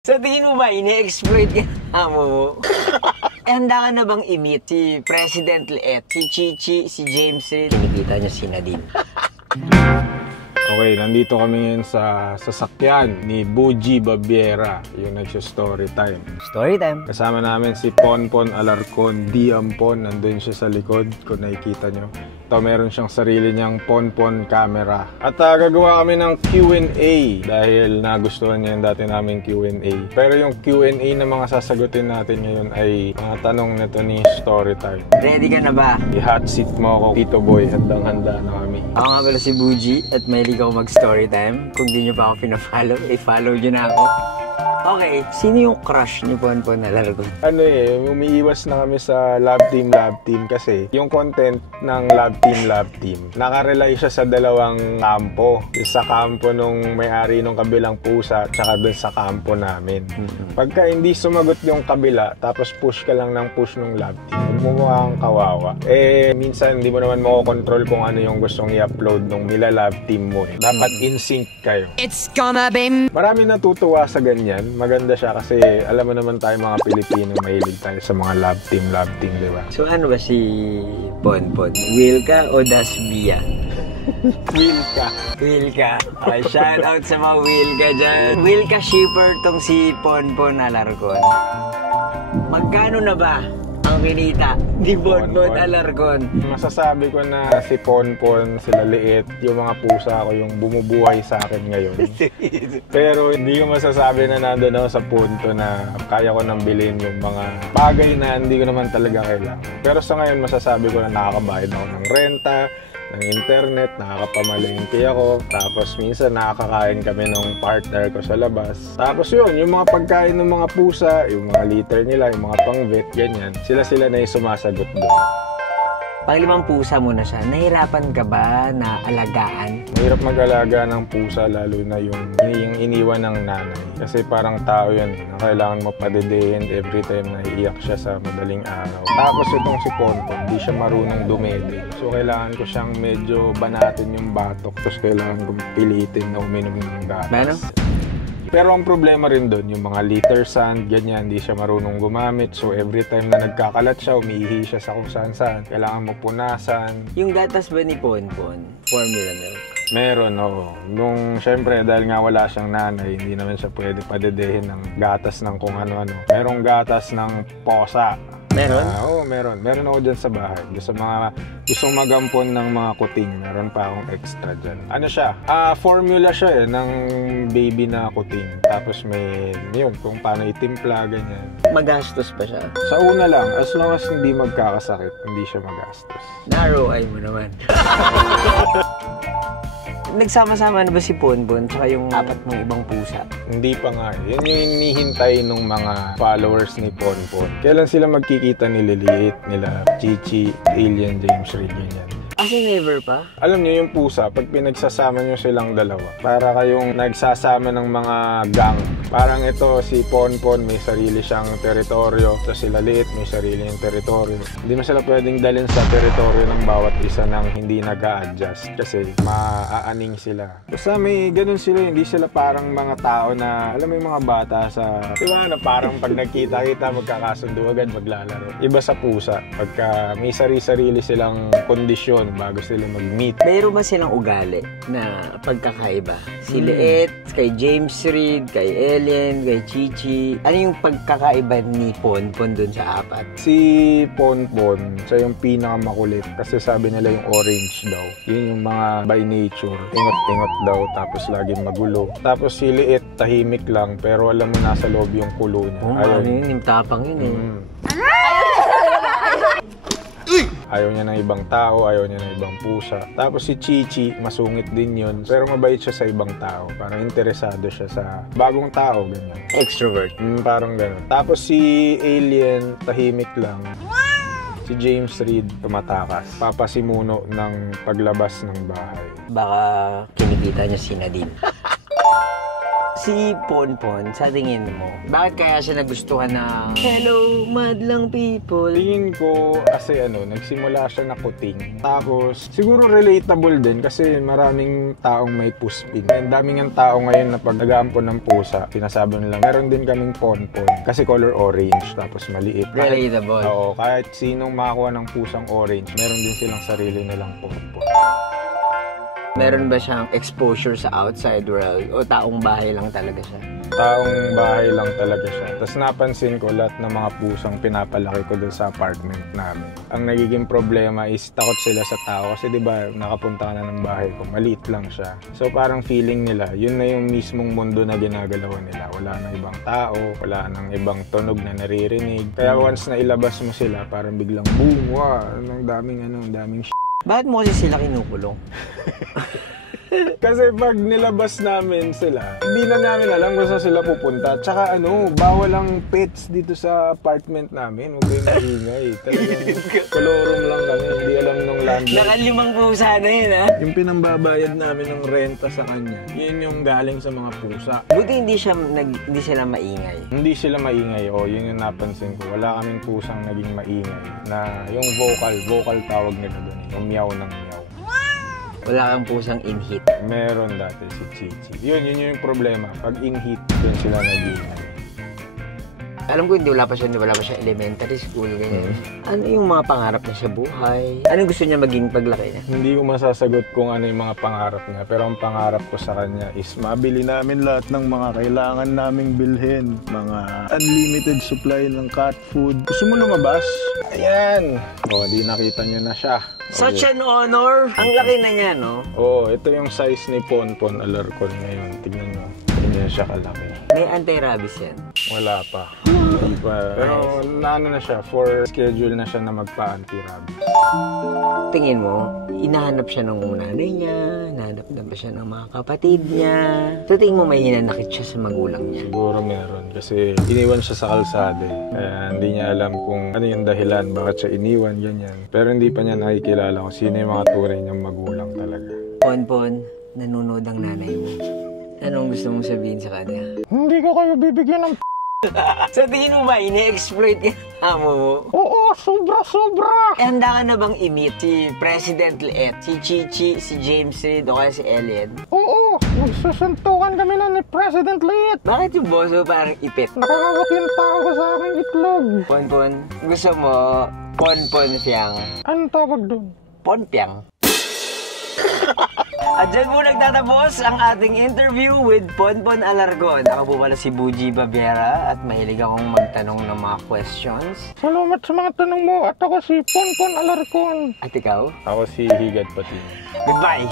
Sa tingin mo ba, ini-exploit ka na mo? Handa ka na bang i-meet si President Liet, si Chichi, si James Reid? Kinikita niya si Nadine. Okay, nandito kami ngayon sa sasakyan ni Buji Babiera, yung nagsa-story time. Story time. Kasama namin si Ponpon Alarcon, Diampon, nandun siya sa likod, kung nakikita nyo. Ito, meron siyang sarili niyang Ponpon camera. At gagawa kami ng Q&A dahil nagustuhan niya yung dati namin Q&A. Pero yung Q&A na mga sasagutin natin ngayon ay mga tanong nito ni Storytime. Ready ka na ba? I-hot seat mo ako, Tito Boy, handang-handa na kami. Ako nga pala si Buji at mahilig ako mag-story time. Kung di nyo pa ako pina-follow, i-follow nyo na ako. Okay, sino yung crush ni Ponpon Alarcon? Ano umiiwas na kami sa love team kasi yung content ng love team nakarely siya sa dalawang kampo. Sa kampo nung may-ari nung kabilang pusa tsaka dun sa kampo namin. Pagka hindi sumagot yung kabila tapos push ka lang ng push nung love team, magmumukha kang kawawa. Minsan hindi mo naman makokontrol kung ano yung gustong i-upload nung nila-love team mo. Dapat in sync kayo. It's gonna be... Marami natutuwa sa ganyan. Maganda siya kasi alam mo naman tayo mga Pilipino, mahilig tayo sa mga love team, di ba? So ano ba si Ponpon? Will ka o Dasbia? Will ka. Will ka. Okay, shout out sa mga Will ka dyan. Will ka shipper tong si Ponpon Alarcon. Magkano na ba ang kinita ni Ponpon Alarcon? Masasabi ko na si Ponpon, sila Liet, yung mga pusa ko yung bumubuhay sa akin ngayon. Pero hindi ko masasabi na nandun ako sa punto na kaya ko nang bilhin yung mga bagay na hindi ko naman talaga kailangan. Pero sa ngayon masasabi ko na nakakabayad ako ng renta, ng internet, nakakapamalengke ako, tapos minsan nakakakain kami ng partner ko sa labas. Tapos yun, yung mga pagkain ng mga pusa, yung mga litter nila, yung mga pang-vet, ganyan, sila na yung sumasagot doon. Panglimang pusa mo na siya, nahirapan ka ba na alagaan? Mahirap mag-alaga ng pusa, lalo na yung iniwan ng nanay. Kasi parang tao yun, na kailangan mo padedehin every time na iiyak siya sa madaling araw. Tapos itong si Ponpon, hindi siya marunong dumede. So kailangan ko siyang medyo banatin yung batok, tapos kailangan ko pilitin na uminom ng gatas. Ano? Pero ang problema rin doon, yung mga litter sand, ganyan, hindi siya marunong gumamit. So every time na nagkakalat siya, umiihi siya sa kung saan. Kailangan mo punasan. Yung gatas ba ni Ponpon? Formula milk? Meron, oo. Nung syempre, dahil nga wala siyang nanay, hindi naman siya pwede padedehin ng gatas ng kung ano-ano. Merong gatas ng posa. Meron? Oo, meron. Meron ako dyan sa bahay. Sa mga gustong magampon ng mga kuting, meron pa akong extra dyan. Ano siya? Formula siya ng baby na kuting. Tapos may yun, kung paano itimpla, ganyan. Magastos pa siya? Sa una lang, as long as hindi magkakasakit, hindi siya magastos. Narrow eye mo naman. Nagsama-sama na ba si Ponpon tsaka yung apat mong ibang pusa? Hindi pa nga. Yun yung hinihintay ng mga followers ni Ponpon. Kailan sila magkikita ni Liliit, nila Chichi, Alien, James Reid, ganyan. Never pa? Alam niyo yung pusa, pag pinagsasama niyo silang dalawa, para kayong nagsasama ng mga gang. Parang ito, si Ponpon may sarili siyang teritoryo, tapos sila Liit may sarili yung teritoryo. Hindi mo sila pwedeng dalhin sa teritoryo ng bawat isa nang hindi nag-a-adjust kasi maaaning sila. Basta may ganun sila, hindi sila parang mga tao na, alam mo yung mga bata sa, diba na parang pag nagkita-kita magkakasundo agad maglalaro. Iba sa pusa, pagka may sarili-sarili silang kondisyon bago sila mag-meet. Mayroon ba silang ugali na pagkakaiba? Si Liet, kay James Reid, kay Alien, kay Chichi. Ano yung pagkakaiba ni Ponpon dun sa apat? Si Ponpon, siya yung pinakamakulit kasi sabi nila yung orange daw. Yun yung mga by nature. Ingot-ingot daw tapos laging magulo. Tapos si Liet, tahimik lang pero alam mo nasa loob yung kulo niya. Ano yun? Yung tapang yun Ayaw niya ng ibang tao, ayaw niya ng ibang pusa. Tapos si Chichi, masungit din yun. Pero mabait siya sa ibang tao. Parang interesado siya sa bagong tao, ganyan. Extrovert. Parang gano'n. Tapos si Alien, tahimik lang. Si James Reid, tumatakas. Papasimuno ng paglabas ng bahay. Baka kinikita niya si Nadine. Si Ponpon, sa tingin mo, bakit kaya siya nagustuhan na hello, madlang people? Tingin ko kasi nagsimula siya na kuting. Tapos, siguro relatable din kasi maraming taong may puspin. Ang daming ang tao ngayon na pag nag-aampon ng pusa, sinasabi nila, meron din kaming Ponpon. Kasi color orange, tapos maliit. Relatable. Oo, kahit sinong makakuha ng pusang orange, meron din silang sarili nilang Ponpon. Meron ba siyang exposure sa outside world o taong bahay lang talaga siya? Taong bahay lang talaga siya. Tapos napansin ko lahat ng mga pusang pinapalaki ko doon sa apartment namin. Ang nagiging problema is takot sila sa tao kasi 'di ba nakapunta ka na ng bahay ko, maliit lang siya. So parang feeling nila, yun na yung mismong mundo na ginagalawan nila. Wala nang ibang tao, wala nang ibang tunog na naririnig. Kaya once na ilabas mo sila, parang biglang boom, wow, ang daming Bakit mo kasi sila kinukulong? Kasi pag nilabas namin sila, hindi na namin alam kung saan sila pupunta. Tsaka bawal ang pets dito sa apartment namin. Huwag kayong maingay. Talagang kolorum lang kami. Hindi alam nung landlord. Nakalimang pusa na yun, ha? Yung pinambabayad namin ng renta sa kanya, yun yung galing sa mga pusa. Buti hindi sila maingay. Hindi sila maingay. Yun yung napansin ko. Wala kaming pusang naging maingay. Na yung vocal tawag nila doon. Yung meow ng meow. Wala kang pusang in-heat. Meron dati si Chichi. Yun yung problema. Pag in-heat, doon sila nag-iingay. Alam ko wala pa siya elementary school, ganyan. Ano yung mga pangarap niya sa buhay? Anong gusto niya maging paglaki niya? Hindi ko masasagot kung ano yung mga pangarap niya. Pero ang pangarap ko sa kanya is mabili namin lahat ng mga kailangan naming bilhin. Mga unlimited supply ng cat food. Gusto mo lumabas? Ayan! Di nakita niyo na siya. Okay. Such an honor! Ang laki na niya, no? Ito yung size ni Ponpon Alarcon ngayon. Tignan nyo. Hindi siya kalaki. May anti-rabies yan? Wala pa. Hindi pa. Pero na siya. For schedule na siya na magpa-anti-rabies. Tingin mo, hinahanap siya ng nanay niya, hinahanap na ba siya ng mga kapatid niya? So tingin mo may hinanakit siya sa magulang niya? Siguro meron. Kasi iniwan siya sa kalsada. Kaya hindi niya alam kung ano yung dahilan, bakit siya iniwan, ganyan. Pero hindi pa niya nakikilala kung sino yung mga tunay niyang magulang talaga. Ponpon, nanonood ang nanay mo. Anong gusto mong sabihin sa kanya? Hindi ko kayo bibigyan ng Sa tingin mo ba, ini-exploit yung amo mo? Oo, sobra! Handa ka na bang i-meet si President Liet, si Chichi, si James Reid, o kaya si Ellen? Oo, magsusuntukan kami na ni President Liet. Bakit yung boso parang ipit? Nakakawak yung tao ko sa aking itlog. Ponpon, gusto mo Ponpon Fiang? Anong tawag doon? Ponpiang. At dyan po nagtatapos ang ating interview with Ponpon Alarcon. Ako po pala si Buji Baviera at mahilig akong magtanong ng mga questions. Salamat sa mga tanong mo at ako si Ponpon Alarcon. At ikaw? Ako si Higad Patino. Goodbye!